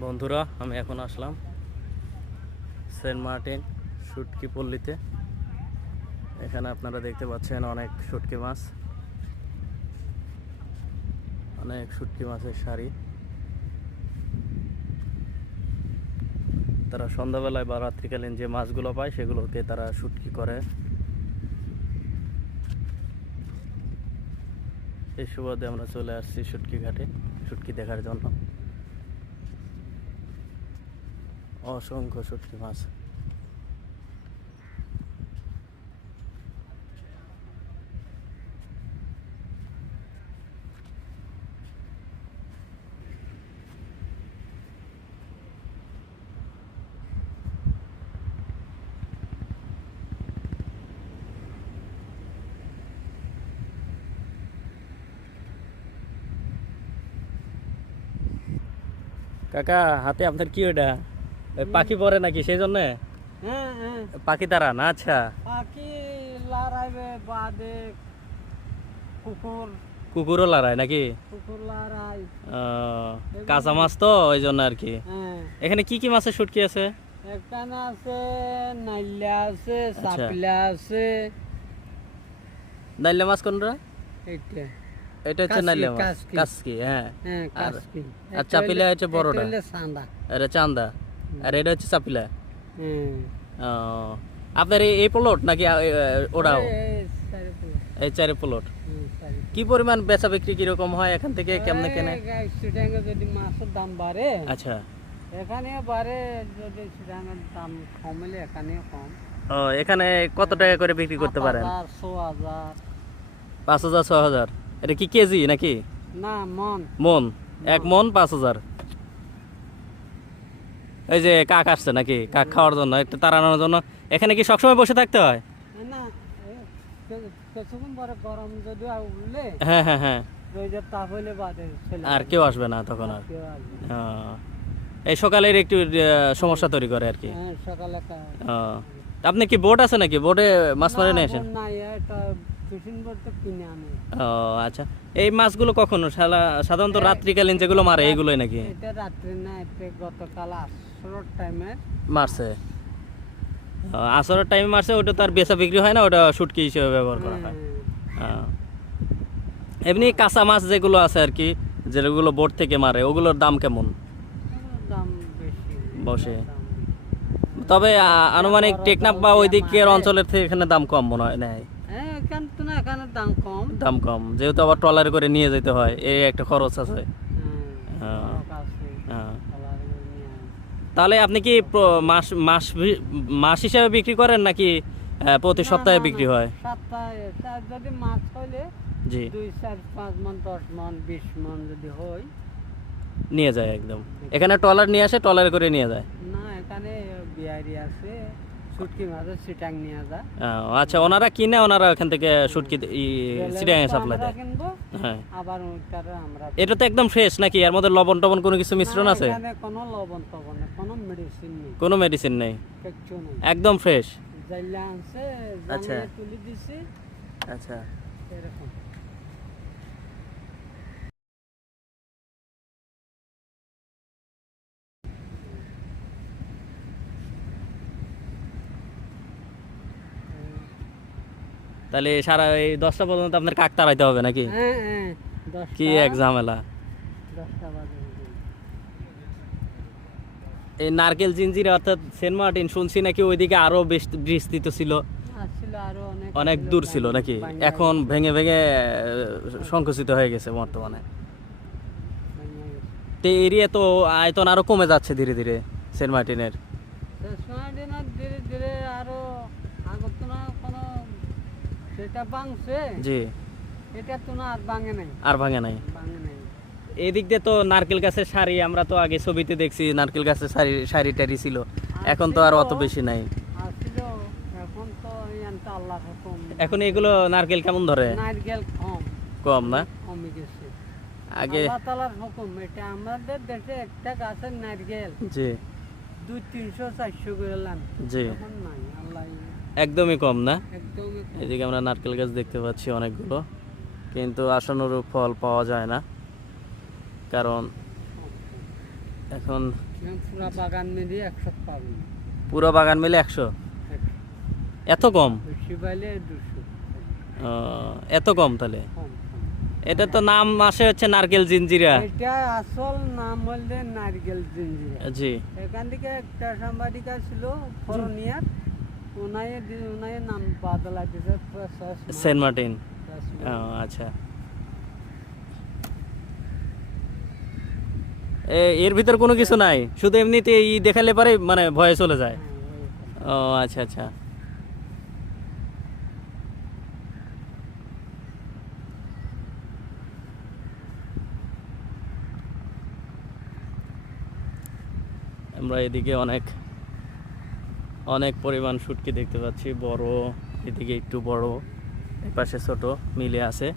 বন্ধুরা, আমি এখন আসলাম সেন্ট মার্টিন শুটকি পল্লীতে। এখানে আপনারা দেখতে পাচ্ছেন অনেক শুটকি মাছ। অনেক শুটকি মাছের শাড়ি তারা সন্ধ্যাবেলায় বা রাত্রিকালীন যে মাছগুলো পায়, সেগুলোকে তারা শুটকি করে। এই সুবাদে আমরা চলে আসছি শুটকি ঘাটে, শুটকি দেখার জন্য। অসংখ্য শুটকি মাছ। কাকা হাতে আপনার কি ওটা? পাখি পরে নাকি? সেই জন্য? হ্যাঁ হ্যাঁ। পাখি তারা না? আচ্ছা। পাখি লড়াইবে বাদে কুকুর। কুকুরও লড়ায় নাকি? কুকুর লড়াই। কাঁচা মাছ তো ওই জন্য আর কি। হ্যাঁ। এখানে কি কি মাছের শুটকি আছে? এখানে আছে নাইলা আছে আচ্ছা। চাপলা আছে। নাইলে মাছ কোনটা? এইটা। এটা হচ্ছে নাইলে মাছ। কাসকি। হ্যাঁ। হ্যাঁ আর- চাপিলা হচ্ছে বড়টা। এটা চান্দা। আর এটা হচ্ছে চাপিলা ও, আপনার এই- প্লট নাকি ওটাও? এই চারি প্লট কি পরিমাণ বেচা বিক্রি কীরকম হয় এখান থেকে কেমনে কেনে? যদি মাছের দাম বাড়ে আচ্ছা। এখানে বাড়ে যদি দাম কমলে এখানে কম। ও এখানে কত টাকা করে বিক্রি করতে পারেন? পাঁচ হাজার ছ হাজার। এটা কি কেজি নাকি? না মন। মন। এক মন পাঁচ হাজার। এই যে কাক আসছে নাকি? কাক খাওয়ার জন্য একটু তাড়ানোর জন্য। এখানে কি সবসময় বসে থাকতে হয়? হ্যাঁ হ্যাঁ হ্যাঁ। রোদের তাপ হইলে বাদে আর কেউ আসবে না তখন আর। ও, এই সকালের একটু সমস্যা তৈরি করে আর কি। হ্যাঁ সকালে আপনি কি বোট আছে নাকি? বোটে মাছ মারে নিয়ে না, আসেন? ও আচ্ছা। এই মাছগুলো কখন? সাধারণত রাত্রিকালীন যেগুলো মারে এইগুলোই নাকি? রাত্রে না গতকাল টাইমে মারছে। আসরের টাইমে মারছে ওটা তো আর বেচা বিক্রি হয় না ওটা শুটকি হিসেবে ব্যবহার করা হয়। হ্যাঁ। এমনি কাঁচা মাছ যেগুলো আছে আর কি যেগুলো বোট থেকে মারে ওগুলোর দাম কেমন? বসে। তবে আনুমানিক টেকনাফ বা ওই দিকের অঞ্চলের থেকে এখানে দাম কম মনে হয় নেয়। হ্যাঁ দাম কম। যেহেতু আবার ট্রলারে করে নিয়ে যেতে হয় এই একটা খরচ আছে হ্যাঁ হ্যাঁ। বড় কাছে, হ্যাঁ। কালার করে নিয়ে আয়। তাহলে আপনি কি মাস মাস মাস হিসাবে বিক্রি করেন নাকি প্রতি সপ্তাহে বিক্রি হয়? সপ্তাহে তার যদি মাছ হলে জি। দুই চার পাঁচ মন দশ মন বিশ মন যদি হয়। নিয়ে যায় একদম। এখানে ট্রলার নিয়ে আসে ট্রলারে করে নিয়ে যায়? না এখানে বিহারি আছে। শুটকি সিটাং নিয়ে আচ্ছা ওনারা কিনে ওনারা এখান থেকে শুটকি সিটাঙে সাপ্লাই দেয়। হ্যাঁ। আবার ওইটারে আমরা এটা তো একদম ফ্রেশ নাকি? এর মধ্যে লবণ টবণ কোনো কিছু মিশ্রণ আছে? কোনো লবণ টবণ কোনো মেডিসিন নেই। কোনো মেডিসিন নেই? একদম ফ্রেশ জাইলা আনছে আচ্ছা। তুলি দিছে। আচ্ছা। এরকম। তাহলে সারা এই দশটা পর্যন্ত আপনার কাক তাড়াইতে হবে নাকি? হ্যাঁ হ্যাঁ কি এক ঝামেলা। এই নারকেল জিঞ্জির অর্থাৎ সেন্ট মার্টিন শুনছি নাকি ওইদিকে আরও বেশ বিস্তৃত ছিল। আরও অনেক অনেক দূর ছিল নাকি? এখন ভেঙে ভেঙে সংকুচিত হয়ে গেছে বর্তমানে। তো এরিয়া তো আয়তন আরও কমে যাচ্ছে ধীরে ধীরে সেন্ট মার্টিনের শেষ সময় দিনত ধীরে ধীরে আরও আগত না কোনো সেটা ভাঙছে। জি। এটা তো না আর ভাঙে নাই। আর ভাঙে নাই। ভাঙে নাই। এদিক দিয়ে তো নারকেল গাছের শাড়ি আমরা তো আগে ছবিতে দেখছি নারকেল গাছের শাড়ি শাড়ি টাড়ি ছিল এখন তো আর অত বেশি নাই। এখন তো ইয়ানটা হুকুম এখন এগুলো নারকেল কেমন ধরে? নারকেল কম। কম না? কমে গেছে। আগে আল্লাহ হুকুম এটা আমাদের দেশে একটা গাছের নারকেল। জি। দুই তিনশো চারশো করে লাম জি। এখন নাই আল্লাহ একদমই কম না। এদিকে আমরা নারকেল গাছ দেখতে পাচ্ছি অনেকগুলো কিন্তু আশানুরূপ ফল পাওয়া যায় না। কারণ এখন পুরা বাগান মিলিয়ে একশো পাবেন পুরো বাগান মিলে একশো? এত কম? এত কম তাহলে। এটা তো নাম আসে হচ্ছে নারকেল জিঞ্জিরা। এটা আসল নাম বললে নারকেল জিঞ্জিরা। জি। এখান থেকে একটা সাংবাদিকা ছিল ফরনিয়ার নাম বাদলা সেন্ট মার্টিন ও, আচ্ছা এ- এর ভিতর কোনো কিছু নাই? শুধু এমনিতে ই দেখালে পরে মানে ভয়ে চলে যায়। ও আচ্ছা আচ্ছা। আমরা এদিকে অনেক অনেক পরিমাণ শুটকি দেখতে পাচ্ছি, বড়, এদিকে একটু বড়, এপাশে ছোট, মিলে আছে।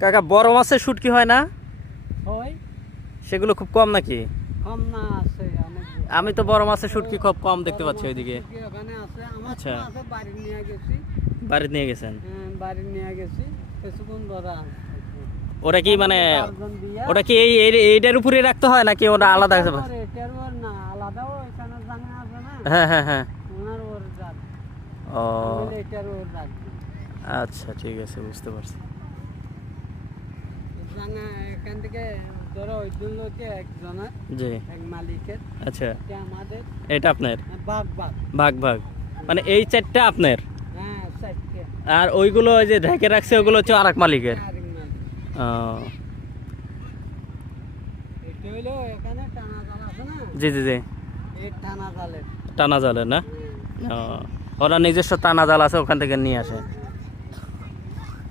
কাকা, বড় মাছের শুটকি হয় না? হয়। সেগুলো খুব কম নাকি? কম না আছে আমি তো বড় মাছের শুটকি খুব কম দেখতে পাচ্ছি ওইদিকে। আচ্ছা। বাড়ি নিয়ে গেছি। বাড়িতে নিয়ে গেছেন? হ্যাঁ, বাড়ি নিয়ে গেছি। কিছুক্ষণ ধরে ওটা কি মানে ওটা কি এই এই- এইটার উপরে রাখতে হয় নাকি ওটা আলাদা এটার ওর, আলাদা হ্যাঁ হ্যাঁ হ্যাঁ। ও। আচ্ছা ঠিক আছে বুঝতে পারছি। এখান থেকে ধরো একজনের জি। এক মালিকের। আচ্ছা। এটা আমাদের? এটা আপনার? বাঘ বাঘ। ভাগ ভাগ মানে এই চারটা আপনার? হ্যাঁ চারটে আর ওইগুলো ওই যে ঢেকে রাখছে ওগুলো হচ্ছে আরেক মালিকের? আরেক ও, এটা হইল এখানে টানা জাল আছে না? জি জি জি। এই টানা জালের। টানা জালের না? হ্যাঁ। ও, ওরা নিজস্ব টানা জাল আছে ওখান থেকে নিয়ে আসে।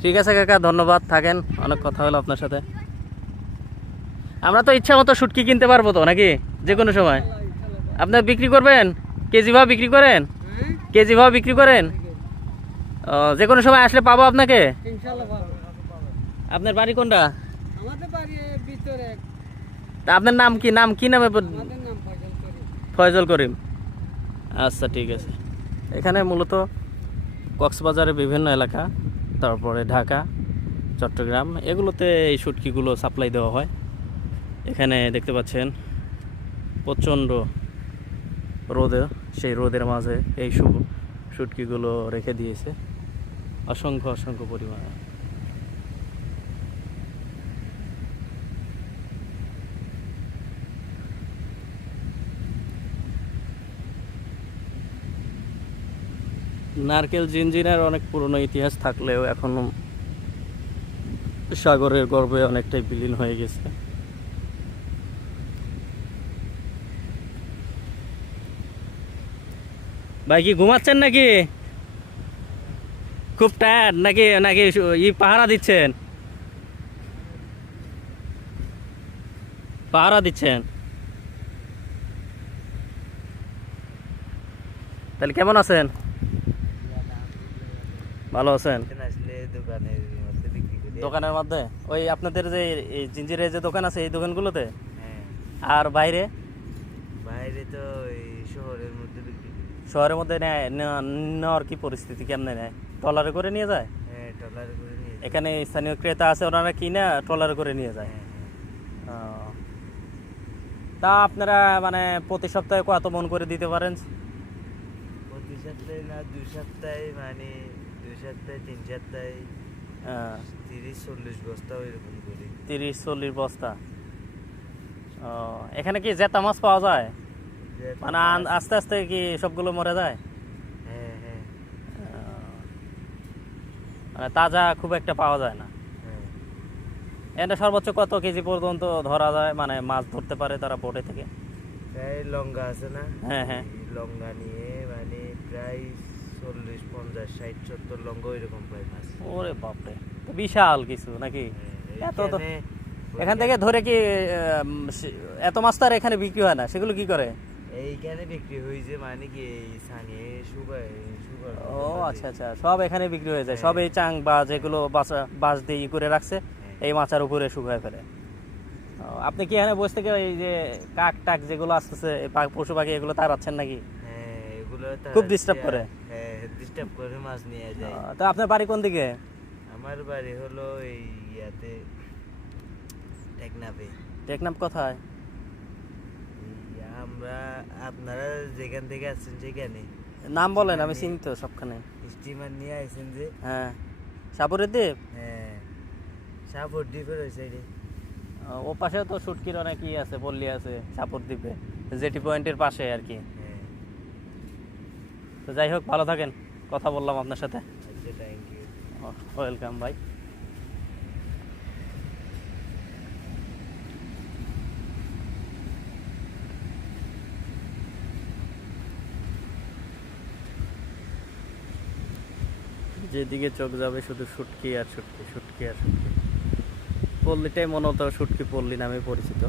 ঠিক আছে কাকা ধন্যবাদ। থাকেন অনেক কথা হলো আপনার সাথে। আমরা তো ইচ্ছা মতো শুটকি কিনতে পারব তো নাকি? যে কোনো সময়। আপনার বিক্রি করবেন? কেজি ভাব বিক্রি করেন? কেজি ভাব বিক্রি করেন? যে কোনো সময় আসলে পাবো আপনাকে? আপনার বাড়ি কোনটা? আপনার নাম কি? নাম কি নামে ফয়জল করিম। আচ্ছা ঠিক আছে। এখানে মূলত কক্সবাজারের বিভিন্ন এলাকা তারপরে ঢাকা চট্টগ্রাম এগুলোতে এই শুটকিগুলো সাপ্লাই দেওয়া হয়। এখানে দেখতে পাচ্ছেন প্রচণ্ড রোদে, সেই রোদের মাঝে এই সব শুটকিগুলো রেখে দিয়েছে। অসংখ্য অসংখ্য পরিমাণে। নারকেল জিঞ্জিনের অনেক পুরনো ইতিহাস থাকলেও এখনও সাগরের গর্ভে অনেকটাই বিলীন হয়ে গেছে। ভাই কি ঘুমাচ্ছেন নাকি? খুব টায়ার্ড নাকি নাকি ই পাহারা দিচ্ছেন? পাহারা দিচ্ছেন। তাহলে কেমন আছেন? ভালো আছেন? দোকানের মধ্যে? দোকানের মধ্যে ওই আপনাদের যে জিঞ্জিরের যে দোকান আছে এই দোকানগুলোতে? হ্যাঁ। আর বাইরে? বাইরে তো শহরের মধ্যে বিক্রি করি শহরের মধ্যে নেওয়ার কি পরিস্থিতি কেমনে নেয়? ট্রলারে করে নিয়ে যায়? হ্যাঁ। এখানে স্থানীয় ক্রেতা আছে ওনারা কিনে ট্রলারে করে নিয়ে যায়। হ্যাঁ হ্যাঁ। তা আপনারা মানে প্রতি সপ্তাহে কত মন করে দিতে পারেন? প্রতি সপ্তাহে না দুই সপ্তাহে মানে দুই সপ্তাহে তিন সপ্তাহে তিরিশ চল্লিশ বস্তা এরকম করি। তিরিশ চল্লিশ বস্তা। ও এখানে কি জেতা মাছ পাওয়া যায়? মানে আস্তে আস্তে কি সবগুলো মরে যায়? হ্যাঁ হ্যাঁ। মানে তাজা খুব একটা পাওয়া যায় না। হ্যাঁ। এটা সর্বোচ্চ কত কেজি পর্যন্ত ধরা যায়? মানে মাছ ধরতে পারে তারা বোটে থেকে? প্রায় লঙ্গা আছে না? হ্যাঁ, হ্যাঁ। লঙ্গা নিয়ে মানে প্রায় চল্লিশ পঞ্চাশ ষাট সত্তর লঙ্গা মাছ। ওরে বাপরে বিশাল কিছু নাকি? এত তো এখান থেকে ধরে কি এত মাছ তো আর এখানে বিক্রি হয় না সেগুলো কি করে? এইখানে বিক্রি হয়েছে মানে কি সানি সুগার ও আচ্ছা আচ্ছা সব এখানে বিক্রি হয়ে যায়। হ্যাঁ। সব এই চাং বা যেগুলো বাসা দিয়ে ই করে রাখছে এই মাচার উপরে শুকায় ফেলে। আপনি কি এখানে বসে থেকে এই যে কাক টাক যেগুলো আসতেছে পশু পাখি এগুলো তাড়াচ্ছেন নাকি? হ্যাঁ খুব disturb করে? হ্যাঁ ডিস্টার্ব করে মাছ নিয়ে যায়। তো আপনার বাড়ি কোন দিকে? আমার বাড়ি হলো এই ইয়াতে টেকনাফে। টেকনাম কোথায়? আমরা আপনারা যেখান থেকে আসছেন সেখানে? নাম বলেন আমি চিনি তো সবখানে। স্টিমার নিয়ে আইছেন যে? হ্যাঁ। সাপুরের দ্বীপ হ্যাঁ। সাপোর্ট ডিপের ওই সাইডে ও, পাশে তো সুটকির অনেক ই আছে পল্লী আছে সাপুর দ্বীপে। জেটি পয়েন্টের পাশে আর কি। হ্যাঁ। তো যাই হোক ভালো থাকেন। কথা বললাম আপনার সাথে। থ্যাংক ইউ ওয়েলকাম ভাই যেদিকে চোখ যাবে শুধু শুটকি আর শুটকি শুটকি আর শুটকি। পল্লীটাই হতো শুটকি পল্লী নামে পরিচিত।